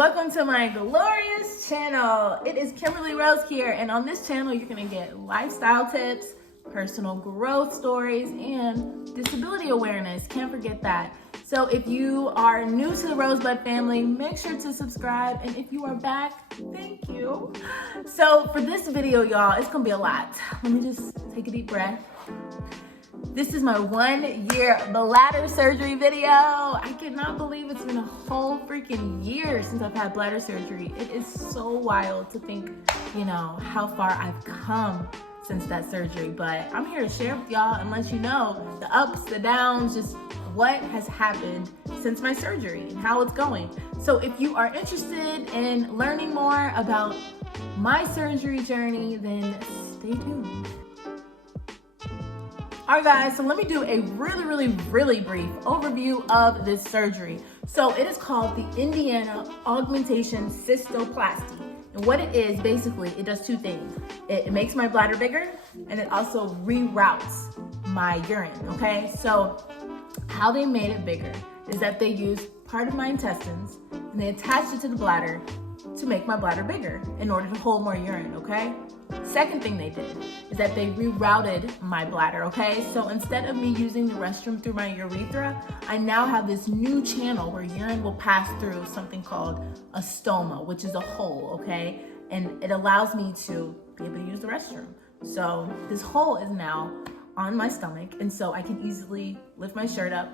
welcome to my glorious channel. It is Kimberly Rose here, and on this channel you're gonna get lifestyle tips, personal growth stories, and disability awareness. Can't forget that. So if you are new to the Rosebud family, make sure to subscribe, and if you are back, thank you. So for this video, y'all, it's gonna be a lot. Let me just take a deep breath. This is my 1-year bladder surgery video. I cannot believe it's been a whole freaking year since I've had bladder surgery. It is so wild to think, how far I've come since that surgery. But I'm here to share with y'all and let you know the ups, the downs, just what has happened since my surgery and how it's going. So if you are interested in learning more about my surgery journey, then stay tuned. All right, guys, so let me do a really brief overview of this surgery. So it is called the Indiana Augmentation Cystoplasty. And what it is, basically, it does two things. It makes my bladder bigger, and it also reroutes my urine, okay? So how they made it bigger is that they used part of my intestines, and they attached it to the bladder to make my bladder bigger in order to hold more urine, okay? Second thing they did is that they rerouted my bladder, okay? So instead of me using the restroom through my urethra, I now have this new channel where urine will pass through something called a stoma, which is a hole, okay? And it allows me to be able to use the restroom. So this hole is now on my stomach, and so I can easily lift my shirt up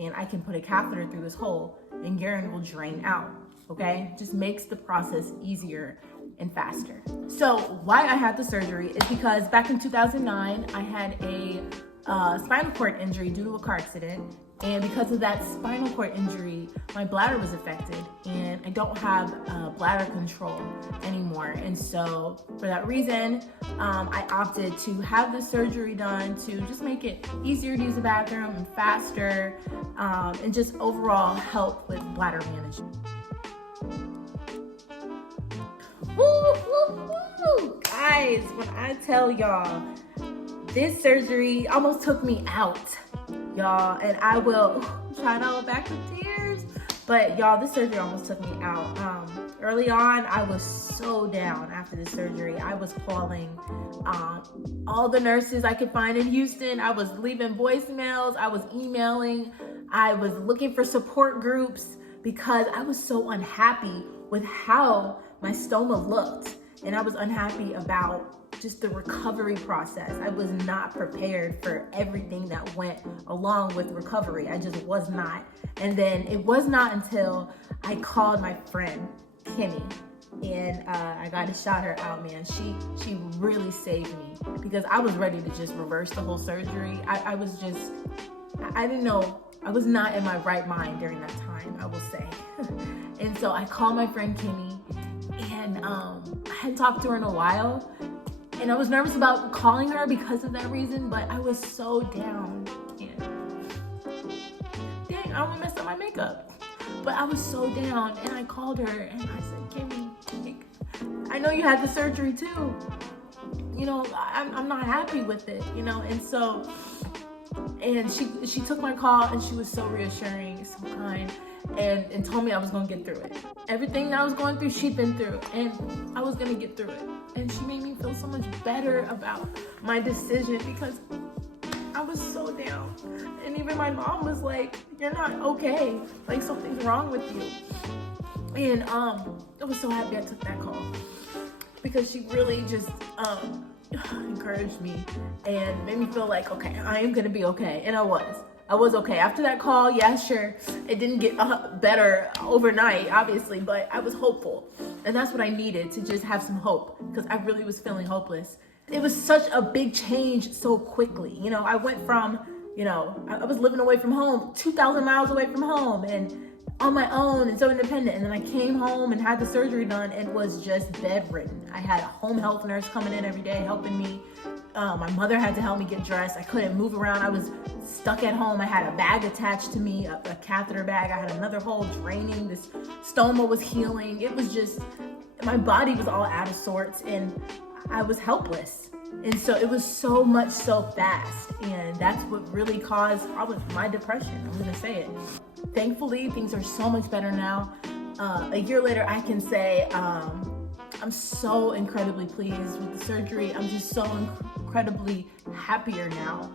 and I can put a catheter through this hole and urine will drain out, okay? Just makes the process easier and faster. So why I had the surgery is because back in 2009, I had a spinal cord injury due to a car accident. And because of that spinal cord injury, my bladder was affected and I don't have bladder control anymore. And so for that reason, I opted to have the surgery done to just make it easier to use the bathroom and faster, and just overall help with bladder management. Woo! Guys, when I tell y'all, this surgery almost took me out, y'all, and I will try to hold back the tears, but y'all, this surgery almost took me out. Early on, I was so down after the surgery. I was calling all the nurses I could find in Houston. I was leaving voicemails. I was emailing. I was looking for support groups because I was so unhappy with how my stoma looked, and I was unhappy about just the recovery process. I was not prepared for everything that went along with recovery. I just was not. And then it was not until I called my friend Kimmy, and I got to shout her out, man. She really saved me because I was ready to just reverse the whole surgery. I didn't know. I was not in my right mind during that time, I will say. And so I called my friend Kimmy, and I hadn't talked to her in a while, and I was nervous about calling her because of that reason, but I was so down. And dang, I almost messed up my makeup. But I was so down, and I called her, and I said, Kimmy, I know you had the surgery too. I'm not happy with it, and so, and she took my call, and she was so reassuring, so kind, and told me I was gonna get through it. Everything that I was going through, she'd been through, and I was gonna get through it. And she made me feel so much better about my decision because I was so down. And even my mom was like, you're not okay. Like, something's wrong with you. And I was so happy I took that call because she really just encouraged me and made me feel like, okay, I am gonna be okay. And I was okay. After that call, yeah, sure, it didn't get better overnight, obviously, but I was hopeful. And that's what I needed, to just have some hope, because I really was feeling hopeless. It was such a big change so quickly. I went from, I was living away from home, 2,000 miles away from home, and on my own and so independent. And then I came home and had the surgery done and was just bedridden. I had a home health nurse coming in every day helping me. My mother had to help me get dressed. I couldn't move around. I was stuck at home. I had a bag attached to me, a catheter bag. I had another hole draining. This stoma was healing. It was just, my body was all out of sorts and I was helpless. And so it was so much so fast. And that's what really caused probably my depression. I'm gonna say it. Thankfully, things are so much better now. a year later, I can say I'm so incredibly pleased with the surgery. I'm just so incredibly happier now.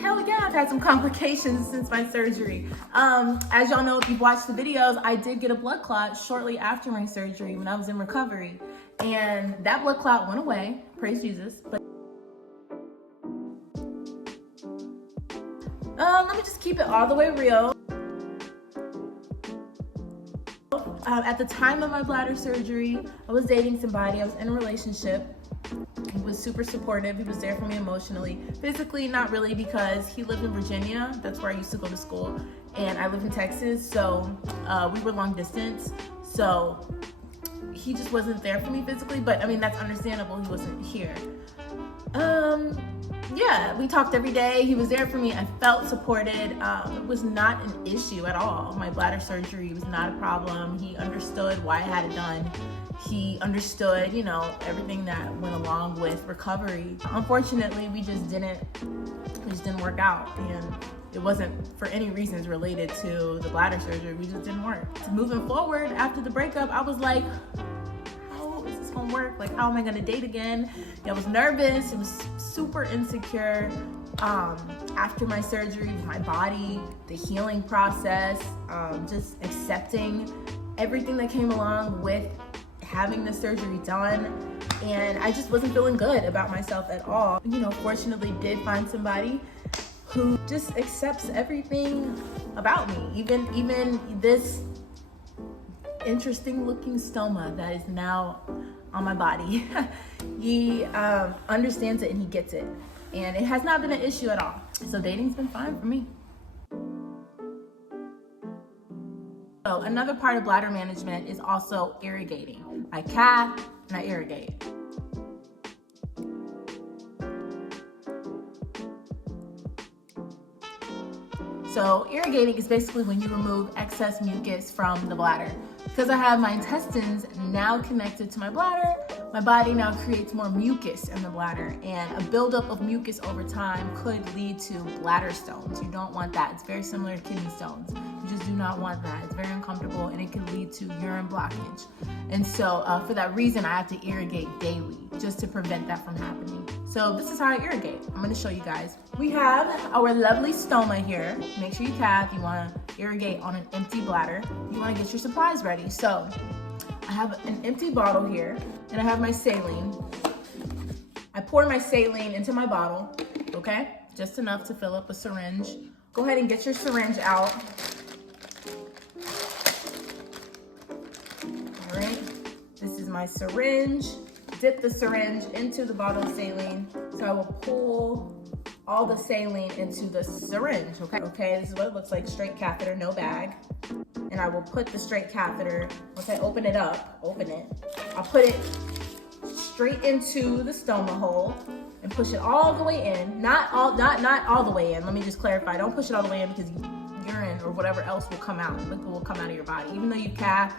Hell yeah, I've had some complications since my surgery. As y'all know, if you've watched the videos, I did get a blood clot shortly after my surgery when I was in recovery. And that blood clot went away, praise Jesus. But let me just keep it all the way real. At the time of my bladder surgery, I was dating somebody, I was in a relationship. He was super supportive, he was there for me emotionally. Physically, not really, because he lived in Virginia, that's where I used to go to school, and I live in Texas, so we were long distance, so he just wasn't there for me physically, but I mean, that's understandable, he wasn't here. Yeah, we talked every day. He was there for me. I felt supported. It was not an issue at all. My bladder surgery was not a problem. He understood why I had it done. He understood, you know, everything that went along with recovery. Unfortunately, we just didn't work out, and it wasn't for any reasons related to the bladder surgery. We just didn't work. Moving forward, after the breakup, I was like, gonna work? Like, how am I gonna date again? I was nervous. I was super insecure. After my surgery, my body, the healing process, just accepting everything that came along with having the surgery done. And I just wasn't feeling good about myself at all. You know, fortunately did find somebody who just accepts everything about me. Even this interesting looking stoma that is now on my body. He understands it and he gets it. And it has not been an issue at all. So dating's been fine for me. So another part of bladder management is also irrigating. I cath and I irrigate. So irrigating is basically when you remove excess mucus from the bladder. Because I have my intestines now connected to my bladder, my body now creates more mucus in the bladder, and a buildup of mucus over time could lead to bladder stones. You don't want that. It's very similar to kidney stones. You just do not want that. It's very uncomfortable and it can lead to urine blockage. And so for that reason, I have to irrigate daily just to prevent that from happening. So this is how I irrigate. I'm gonna show you guys. We have our lovely stoma here. Make sure you cath. You wanna irrigate on an empty bladder. You wanna get your supplies ready. So I have an empty bottle here and I have my saline. I pour my saline into my bottle, okay? Just enough to fill up a syringe. Go ahead and get your syringe out. All right, this is my syringe. Dip the syringe into the bottle of saline. So I will pull all the saline into the syringe, okay? Okay, this is what it looks like, straight catheter, no bag. And I will put the straight catheter, once I open it, I'll put it straight into the stoma hole and push it all the way in. Not all the way in, let me just clarify. Don't push it all the way in because urine or whatever else will come out. Liquid will come out of your body. Even though you cath,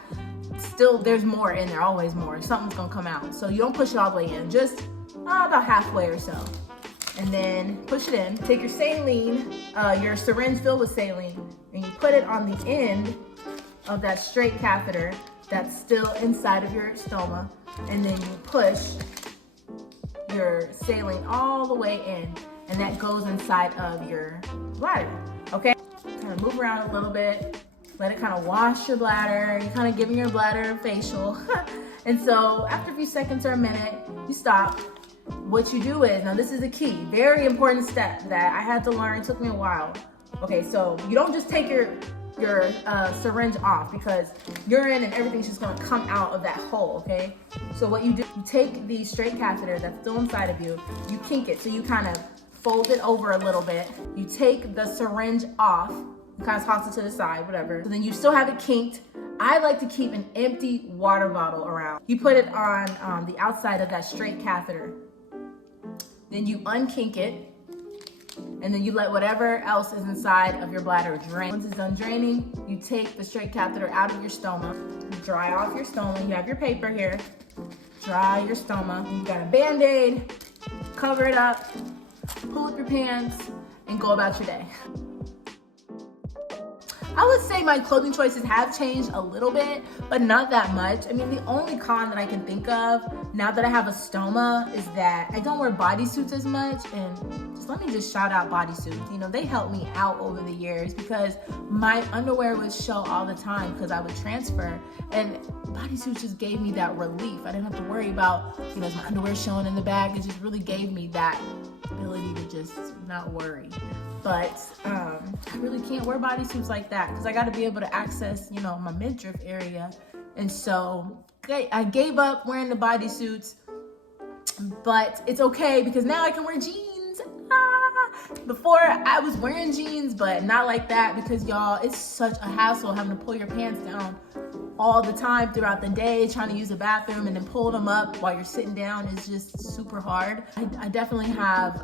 still there's more in there, always more. Something's gonna come out. So you don't push it all the way in, just about halfway or so. And then push it in. Take your saline, your syringe filled with saline, and you put it on the end of that straight catheter that's still inside of your stoma, and then you push your saline all the way in, and that goes inside of your bladder, okay? Kind of move around a little bit, let it kind of wash your bladder. You're kind of giving your bladder a facial. And so after a few seconds or a minute, you stop. What you do is, now this is a key, very important step that I had to learn, it took me a while. Okay, so you don't just take your syringe off because urine and everything's just gonna come out of that hole, okay? So what you do, you take the straight catheter that's still inside of you, you kink it, so you kind of fold it over a little bit, you take the syringe off, you kind of toss it to the side, whatever. So then you still have it kinked. I like to keep an empty water bottle around. You put it on the outside of that straight catheter. Then you unkink it, and then you let whatever else is inside of your bladder drain. Once it's done draining, you take the straight catheter out of your stoma, dry off your stoma. You have your paper here. Dry your stoma. You got a Band-Aid, cover it up, pull up your pants, and go about your day. I would say my clothing choices have changed a little bit, but not that much. I mean, the only con that I can think of now that I have a stoma is that I don't wear bodysuits as much. And just let me just shout out bodysuits. You know, they helped me out over the years because my underwear would show all the time because I would transfer, and bodysuits just gave me that relief. I didn't have to worry about, you know, is my underwear showing in the back. It just really gave me that ability to just not worry. But I really can't wear bodysuits like that because I got to be able to access, you know, my midriff area. And so I gave up wearing the bodysuits, but it's okay because now I can wear jeans. Before I was wearing jeans, but not like that because y'all, it's such a hassle having to pull your pants down all the time throughout the day, trying to use a bathroom and then pull them up while you're sitting down is just super hard. I definitely have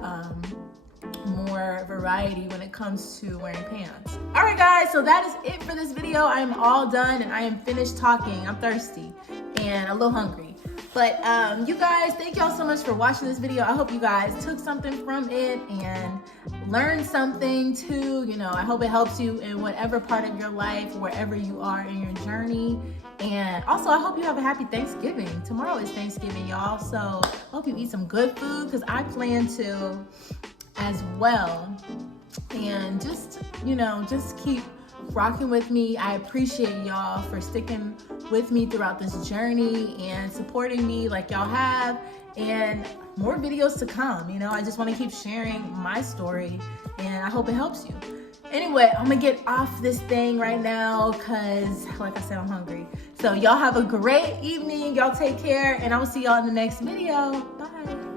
more variety when it comes to wearing pants. All right, guys, so that is it for this video. I am all done and I am finished talking. I'm thirsty and a little hungry. But you guys, thank y'all so much for watching this video. I hope you guys took something from it and learned something too. You know, I hope it helps you in whatever part of your life, wherever you are in your journey. And also, I hope you have a happy Thanksgiving. Tomorrow is Thanksgiving, y'all. So I hope you eat some good food because I plan to as well. And just, you know, just keep rocking with me. I appreciate y'all for sticking with me throughout this journey and supporting me like y'all have, and more videos to come. You know, I just want to keep sharing my story and I hope it helps you. Anyway, I'm gonna get off this thing right now because, like I said, I'm hungry. So y'all have a great evening. Y'all take care and I will see y'all in the next video. Bye.